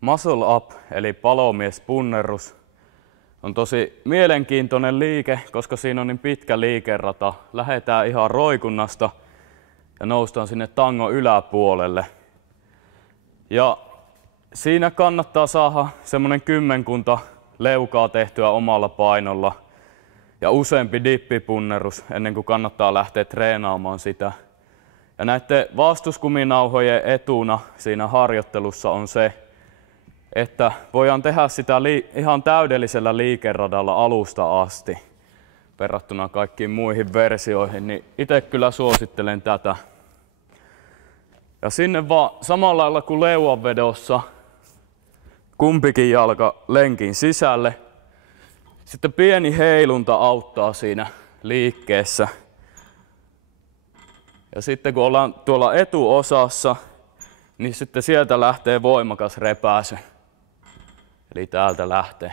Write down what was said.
Muscle up eli palomiespunnerus on tosi mielenkiintoinen liike, koska siinä on niin pitkä liikerata. Lähdetään ihan roikunnasta ja noustaan sinne tangon yläpuolelle. Ja siinä kannattaa saada semmonen 10 leukaa tehtyä omalla painolla ja useampi dippipunnerus ennen kuin kannattaa lähteä treenaamaan sitä. Ja näiden vastuskuminauhojen etuna siinä harjoittelussa on se, että voidaan tehdä sitä ihan täydellisellä liikeradalla alusta asti verrattuna kaikkiin muihin versioihin, niin itse kyllä suosittelen tätä. Ja sinne vaan samalla lailla kuin leuanvedossa kumpikin jalka lenkin sisälle. Sitten pieni heilunta auttaa siinä liikkeessä. Ja sitten kun ollaan tuolla etuosassa, niin sitten sieltä lähtee voimakas repäisy. Eli täältä lähtee.